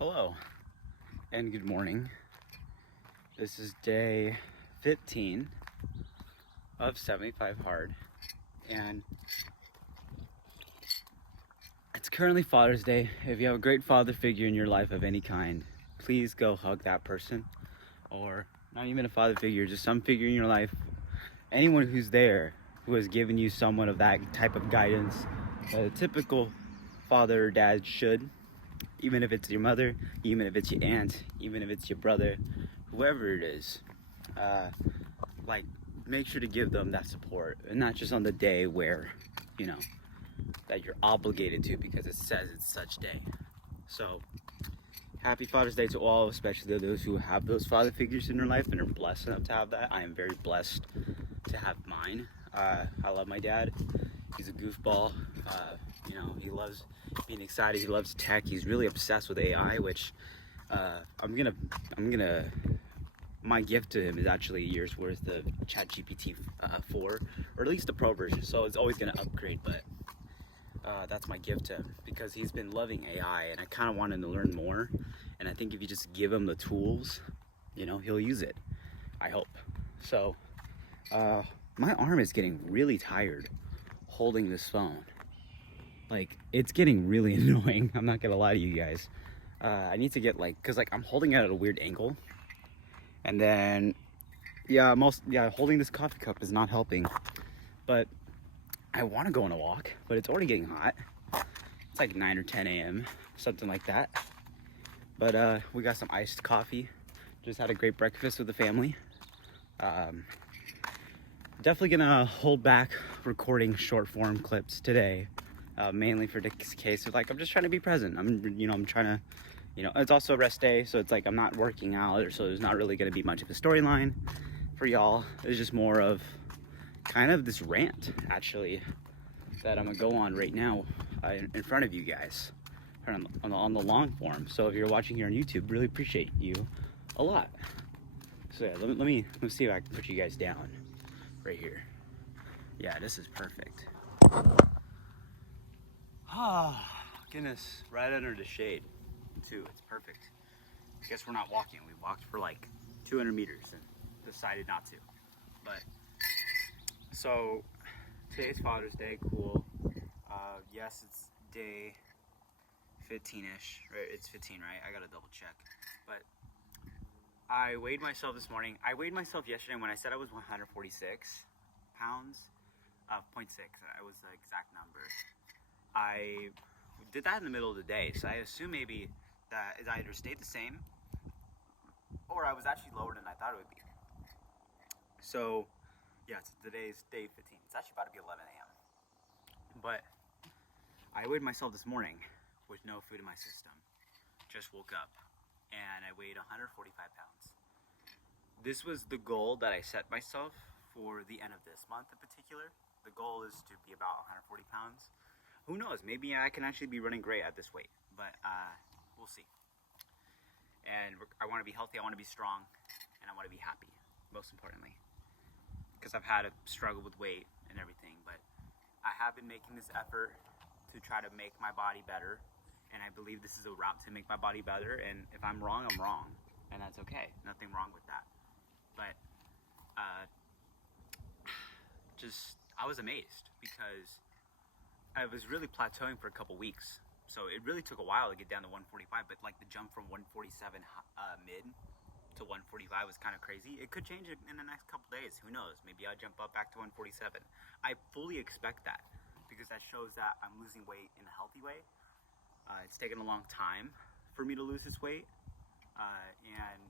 Hello and good morning. This is day 15 of 75 hard, and it's currently Father's Day. If you have a great father figure in your life of any kind, please go hug that person, or not even a father figure, just some figure in your life, anyone who's there who has given you somewhat of that type of guidance that a typical father or dad should. Even if it's your mother, even if it's your aunt, even if it's your brother, whoever it is, make sure to give them that support, and not just on the day where, that you're obligated to because it says it's such day. So, happy Father's Day to all, especially those who have those father figures in their life and are blessed enough to have that. I am very blessed to have mine. I love my dad. He's a goofball. He loves being excited. He loves tech. He's really obsessed with AI, which my gift to him is actually a year's worth of ChatGPT 4, or at least the Pro version. So it's always gonna upgrade, but that's my gift to him because he's been loving AI, and I kind of want him to learn more. And I think if you just give him the tools, he'll use it. I hope. So my arm is getting really tired holding this phone. Like, it's getting really annoying. I'm not gonna lie to you guys. I need to get cause I'm holding it at a weird angle, and then holding this coffee cup is not helping. But I want to go on a walk, but it's already getting hot. It's like 9 or 10 a.m., something like that. But we got some iced coffee. Just had a great breakfast with the family. Definitely gonna hold back recording short form clips today, mainly for this case of I'm just trying to be present. I'm trying to, it's also a rest day, so it's I'm not working out, so there's not really gonna be much of a storyline for y'all. It's just more of kind of this rant, actually, that I'm gonna go on right now in front of you guys on the long form. So if you're watching here on YouTube, really appreciate you a lot. So yeah, let me see if I can put you guys down right here. Yeah, this is perfect. Ah, goodness, right under the shade too. It's perfect. I guess we're not walking. We walked for 200 meters and decided not to. But so today's Father's Day. Cool. Yes, it's day 15-ish. Right? It's 15, right? I gotta double check. But I weighed myself this morning. I weighed myself yesterday when I said I was 146 pounds. 0.6. That was the exact number. I did that in the middle of the day, so I assume maybe that it either stayed the same or I was actually lower than I thought it would be. So, yeah, today's day 15. It's actually about to be 11 a.m. But I weighed myself this morning with no food in my system. Just woke up, and I weighed 145 pounds. This was the goal that I set myself for the end of this month in particular. The goal is to be about 140 pounds. Who knows? Maybe I can actually be running great at this weight, but we'll see. And I want to be healthy, I want to be strong, and I want to be happy, most importantly. Because I've had a struggle with weight and everything, but I have been making this effort to try to make my body better, and I believe this is a route to make my body better, and if I'm wrong, I'm wrong, and that's okay. Nothing wrong with that. But I was amazed because I was really plateauing for a couple weeks. So it really took a while to get down to 145, but the jump from 147 mid to 145 was kind of crazy. It could change in the next couple days. Who knows? Maybe I'll jump up back to 147. I fully expect that because that shows that I'm losing weight in a healthy way. It's taken a long time for me to lose this weight. And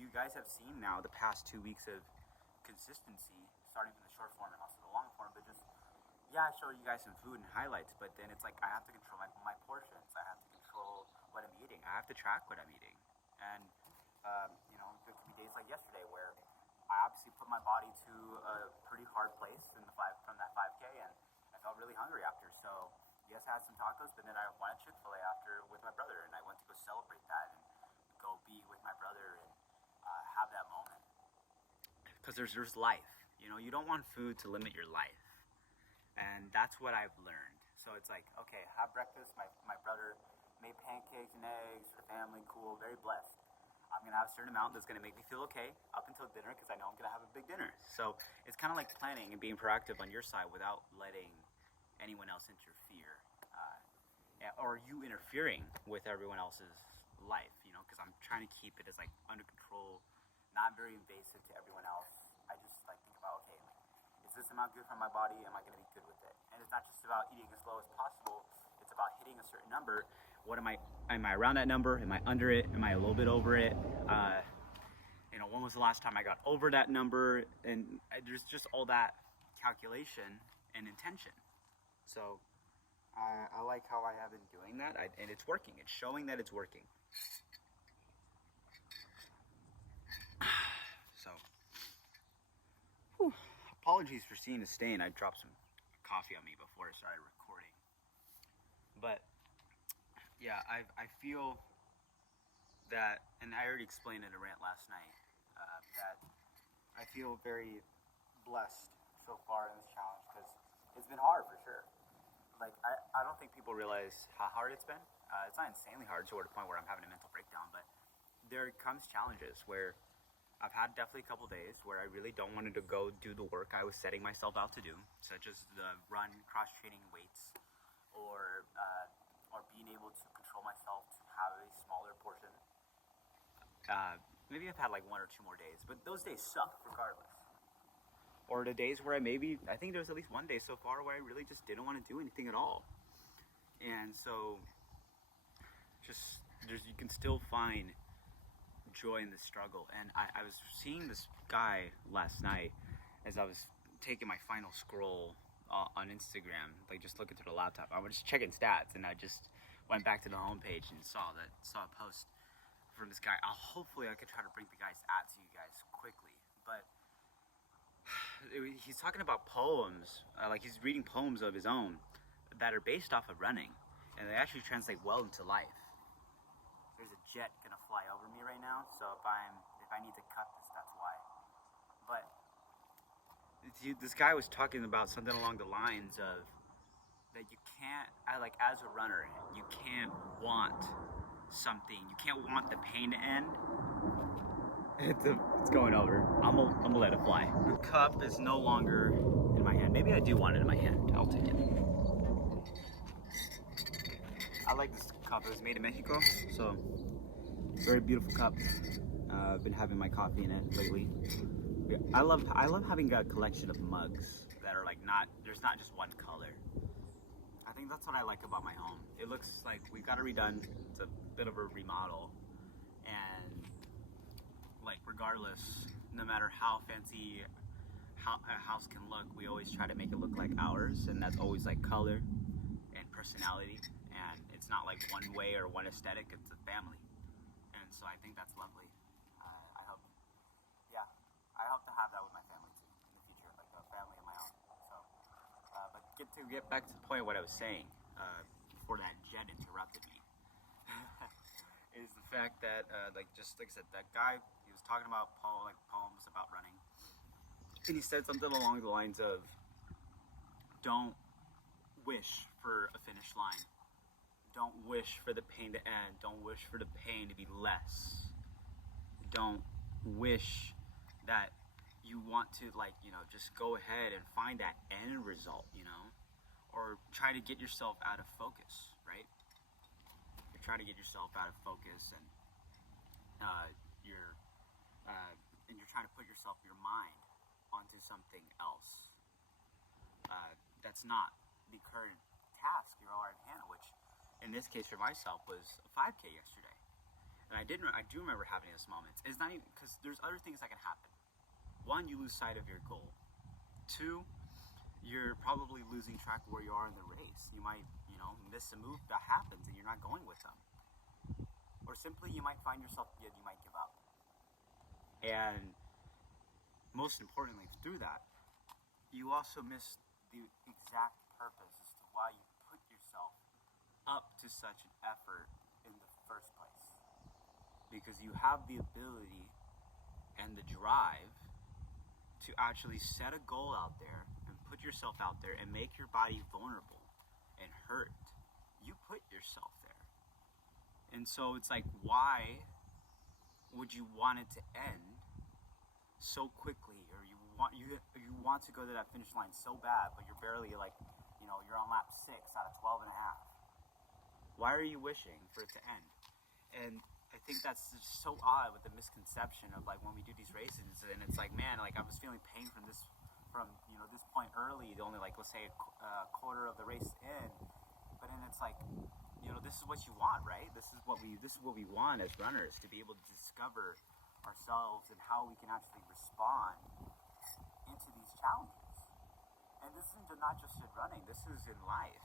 you guys have seen now the past 2 weeks of consistency, starting from the short form and also the long form, but I show you guys some food and highlights, but then it's I have to control my portions. I have to control what I'm eating. I have to track what I'm eating. And, there could be days like yesterday where I obviously put my body to a pretty hard place from that 5K, and I felt really hungry after. So, yes, I had some tacos, but then I wanted Chick-fil-A after with my brother, and I went to go celebrate that and go be with my brother and have that moment. Because there's life. You don't want food to limit your life. And that's what I've learned. So it's okay, have breakfast. My brother made pancakes and eggs for the family, cool, very blessed. I'm gonna have a certain amount that's gonna make me feel okay up until dinner because I know I'm gonna have a big dinner. So it's kind of like planning and being proactive on your side without letting anyone else interfere, or you interfering with everyone else's life. You know, because I'm trying to keep it as like under control, not very invasive to everyone else. I just like think about, okay, like, is this amount good for my body? Am I gonna be good with it? And it's not just about eating as low as possible. It's about hitting a certain number. What am I around that number? Am I under it? Am I a little bit over it? You know, when was the last time I got over that number? And there's just all that calculation and intention. So I like how I have been doing that, and it's working. It's showing that it's working. So, whew, apologies for seeing the stain. I dropped some coffee on me before I started recording. But yeah, I feel that, and I already explained in a rant last night, that I feel very blessed so far in this challenge because it's been hard for sure. Like, I don't think people realize how hard it's been. It's not insanely hard to the point where I'm having a mental breakdown, but there comes challenges where I've had definitely a couple days where I really don't want to go do the work I was setting myself out to do, such as the run, cross-training weights, or being able to control myself to have a smaller portion. Maybe I've had like 1 or 2 more days, but those days suck regardless. Or the days where I think there was at least one day so far where I really just didn't want to do anything at all. And so, you can still find joy in the struggle. And I was seeing this guy last night as I was taking my final scroll on Instagram, like just looking through the laptop. I was just checking stats, and I just went back to the homepage and saw a post from this guy. Hopefully I could try to bring the guy's ad to you guys quickly, but he's talking about poems, like he's reading poems of his own that are based off of running, and they actually translate well into life. There's a jet gonna fly over me right now, so if I need to cut this, that's why. But this guy was talking about something along the lines of that you can't, as a runner, you can't want something. You can't want the pain to end. It's going over. I'm gonna let it fly. The cup is no longer in my hand. Maybe I do want it in my hand. I'll take it. I like this cup. It was made in Mexico, so very beautiful cup. I've been having my coffee in it lately. I love having a collection of mugs that are like there's not just one color. I think that's what I like about my home. It looks like we got it redone. It's a bit of a remodel, and like regardless, no matter how fancy a house can look, we always try to make it look like ours, and that's always like color and personality, and it's not like one way or one aesthetic. It's a family, and so I think that's lovely. I hope to have that with my family too in the future, like a family of my own. So, but get back to the point of what I was saying before that jet interrupted me. Is the fact that just like I said, that guy, he was talking about poems about running, and he said something along the lines of, don't wish for a finish line, don't wish for the pain to end, don't wish for the pain to be less, don't wish that you want to just go ahead and find that end result, or try to get yourself out of focus, right? You're trying to get yourself out of focus, and you're trying to put your mind onto something else that's not the current task you're already handling, which in this case for myself was a 5K yesterday. And I do remember having those moments. It's not even because there's other things that can happen. One, you lose sight of your goal. Two, you're probably losing track of where you are in the race. You might, miss a move that happens and you're not going with them. Or simply you might find yourself, you might give up. And most importantly, through that, you also miss the exact purpose as to why you put yourself up to such an effort in the first place. Because you have the ability and the drive to actually set a goal out there and put yourself out there and make your body vulnerable and hurt. You put yourself there. And so it's like, why would you want it to end so quickly, or you want to go to that finish line so bad, but you're barely like, you're on lap 6 out of 12 and a half. Why are you wishing for it to end? And I think that's just so odd with the misconception of like when we do these races, and it's like, man, like I was feeling pain from this point early, only like let's say a quarter of the race in, but then it's like, this is what you want, right? This is what we want as runners, to be able to discover ourselves and how we can actually respond into these challenges. And this isn't not just in running, this is in life.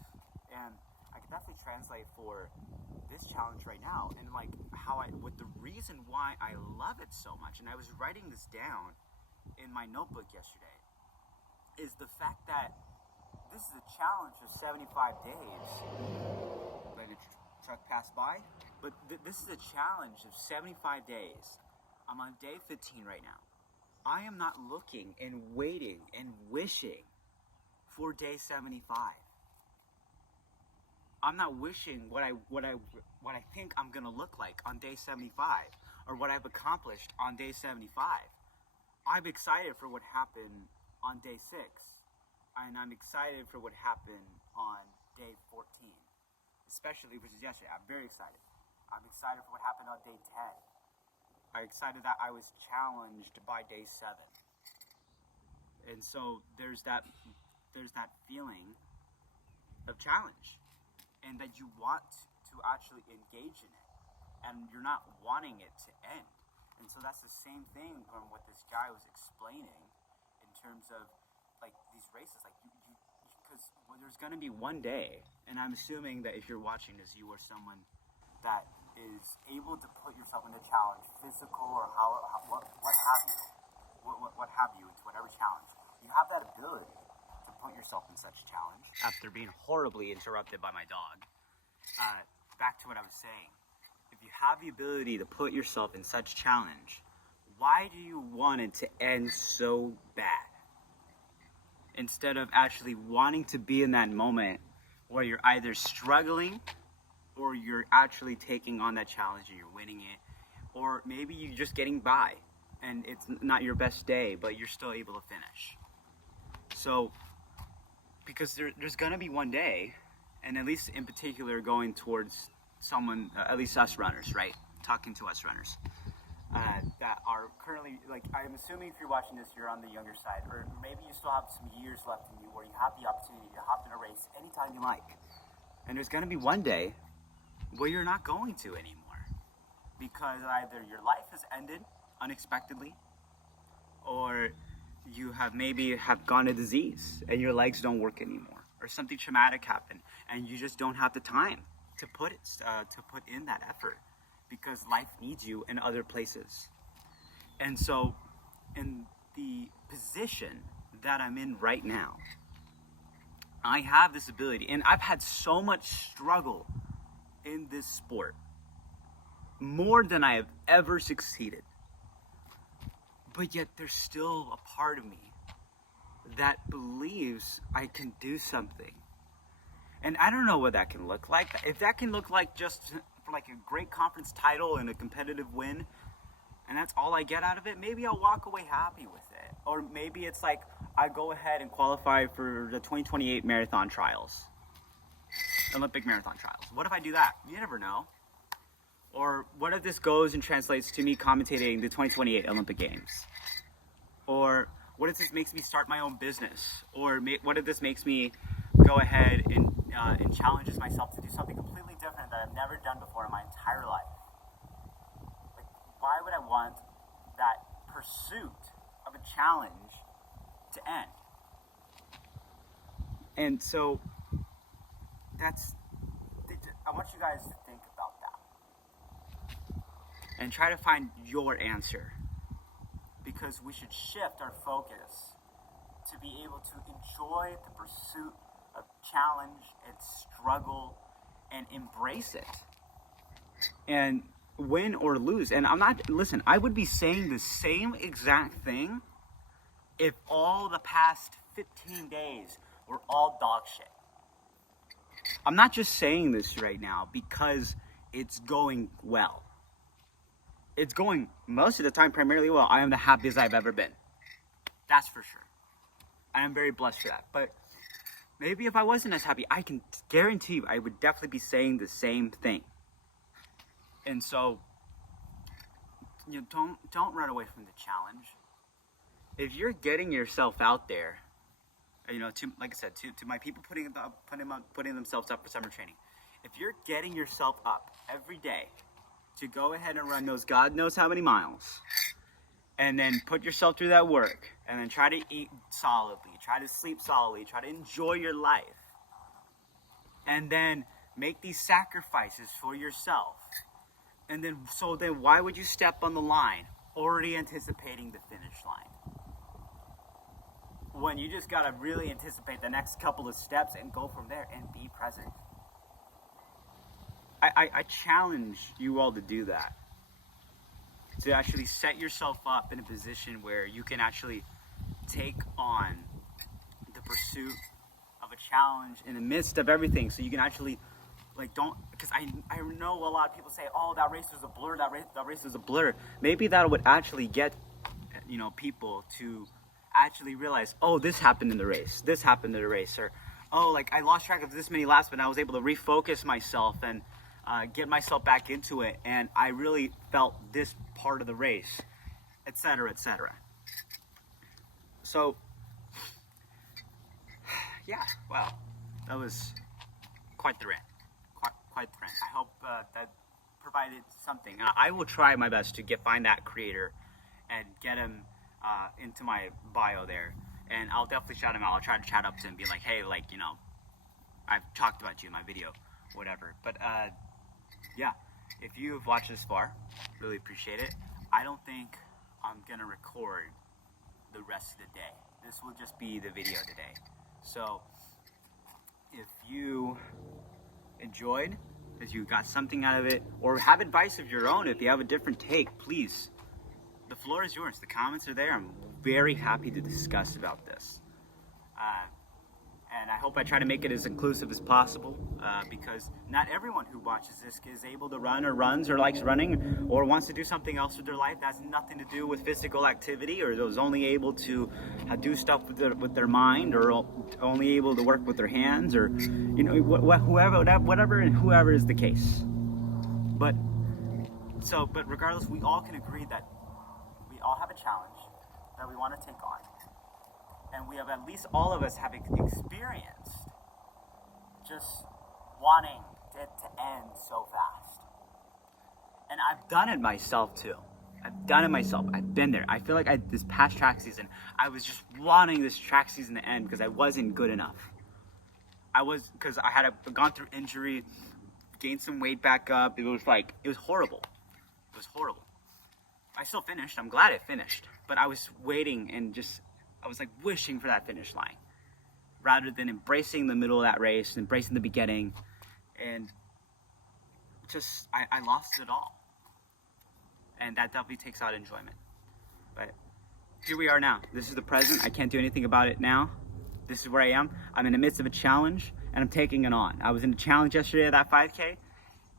And I can definitely translate for this challenge right now, and like with the reason why I love it so much, and I was writing this down in my notebook yesterday, is the fact that this is a challenge of 75 days. Letting a truck pass by. But this is a challenge of 75 days. I'm on day 15 right now. I am not looking and waiting and wishing for day 75. I'm not wishing what I think I'm gonna look like on day 75, or what I've accomplished on day 75. I'm excited for what happened on day 6, and I'm excited for what happened on day 14, especially, which is yesterday. I'm very excited. I'm excited for what happened on day 10. I'm excited that I was challenged by day 7. And so there's that feeling of challenge, and that you want to actually engage in it, and you're not wanting it to end. And so that's the same thing from what this guy was explaining in terms of like these races, like because there's going to be one day, and I'm assuming that if you're watching this, you are someone that is able to put yourself in a challenge, physical or what have you, into whatever challenge. You have that ability to put yourself in such a challenge. After being horribly interrupted by my dog, back to what I was saying. If you have the ability to put yourself in such challenge, why do you want it to end so bad? Instead of actually wanting to be in that moment where you're either struggling, or you're actually taking on that challenge and you're winning it, or maybe you're just getting by and it's not your best day, but you're still able to finish. So, because there's gonna be one day, and at least in particular going towards someone, at least us runners, right? Talking to us runners. That are currently, like, I'm assuming if you're watching this, you're on the younger side, or maybe you still have some years left in you where you have the opportunity to hop in a race anytime you like. And there's going to be one day where you're not going to anymore, because either your life has ended unexpectedly, or you have gone a disease and your legs don't work anymore, or something traumatic happened and you just don't have the time to put in that effort, because life needs you in other places. And so in the position that I'm in right now, I have this ability, and I've had so much struggle in this sport, more than I have ever succeeded. But yet there's still a part of me that believes I can do something. And I don't know what that can look like. If that can look like just for like a great conference title and a competitive win, and that's all I get out of it, maybe I'll walk away happy with it. Or maybe it's like I go ahead and qualify for the 2028 marathon trials, Olympic marathon trials. What if I do that? You never know. Or what if this goes and translates to me commentating the 2028 Olympic Games? Or what if this makes me start my own business? Or what if this makes me go ahead and challenges myself to do something completely different that I've never done before in my entire life? Like, why would I want that pursuit of a challenge to end? And so I want you guys to think about that and try to find your answer, because we should shift our focus to be able to enjoy the pursuit of challenge and struggle and embrace it, and win or lose. And I would be saying the same exact thing if all the past 15 days were all dog shit. I'm not just saying this right now because it's going well. It's going most of the time primarily well. I am the happiest I've ever been. That's for sure. I am very blessed for that. But maybe if I wasn't as happy, I can guarantee you I would definitely be saying the same thing. And so, don't run away from the challenge. If you're getting yourself out there, like I said, to my people putting themselves up for summer training, if you're getting yourself up every day to go ahead and run those God knows how many miles, and then put yourself through that work, and then try to eat solidly, try to sleep solidly, try to enjoy your life, and then make these sacrifices for yourself, and then why would you step on the line already anticipating the finish line, when you just gotta really anticipate the next couple of steps and go from there and be present? I challenge you all to do that. To actually set yourself up in a position where you can actually take on the pursuit of a challenge in the midst of everything. So you can actually, because I know a lot of people say, oh, that race was a blur, that race was a blur. Maybe that would actually get, people to actually realize, oh, this happened in the race, or, oh, I lost track of this many laps, but I was able to refocus myself and get myself back into it, and I really felt this part of the race, etc., etc. So, yeah, wow, that was quite the rant. Quite the rant. I hope that provided something. I will try my best to find that creator and get him into my bio there, and I'll definitely shout him out. I'll try to chat up to him, be like, hey, I've talked about you in my video, whatever. But yeah, if you've watched this far, really appreciate it. I don't think I'm gonna record the rest of the day. This will just be the video today. So if you enjoyed, if you got something out of it, or have advice of your own, if you have a different take, please, the floor is yours. The comments are there. I'm very happy to discuss about this. And I hope I try to make it as inclusive as possible, because not everyone who watches this is able to run or runs or likes running or wants to do something else with their life that has nothing to do with physical activity, or is only able to do stuff with their mind, or only able to work with their hands, or whoever is the case. But regardless, we all can agree that we all have a challenge that we want to take on. And we have, at least all of us have experienced just wanting it to end so fast. And I've done it myself too. I've been there. I feel like this past track season, I was just wanting this track season to end because I wasn't good enough. Because I had gone through injury, gained some weight back up. It was horrible. It was horrible. I still finished. I'm glad it finished. But I was waiting and I was wishing for that finish line, rather than embracing the middle of that race, embracing the beginning, and I lost it all. And that definitely takes out enjoyment. But here we are now. This is the present. I can't do anything about it now. This is where I am. I'm in the midst of a challenge, and I'm taking it on. I was in a challenge yesterday at that 5K,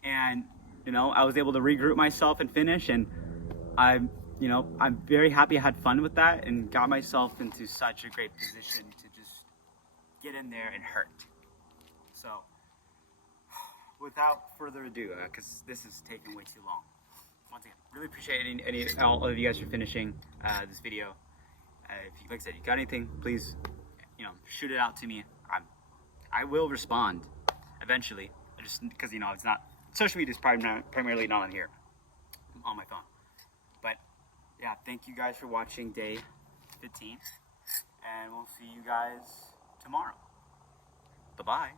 and I was able to regroup myself and finish, and I'm very happy I had fun with that and got myself into such a great position to just get in there and hurt. So, without further ado, because this is taking way too long, once again, really appreciate all of you guys for finishing this video. If you, like I said, you got anything, please, shoot it out to me. I will respond eventually. Just because it's not, social media is primarily not on here, on my phone. But yeah, thank you guys for watching day 15, and we'll see you guys tomorrow. Bye-bye.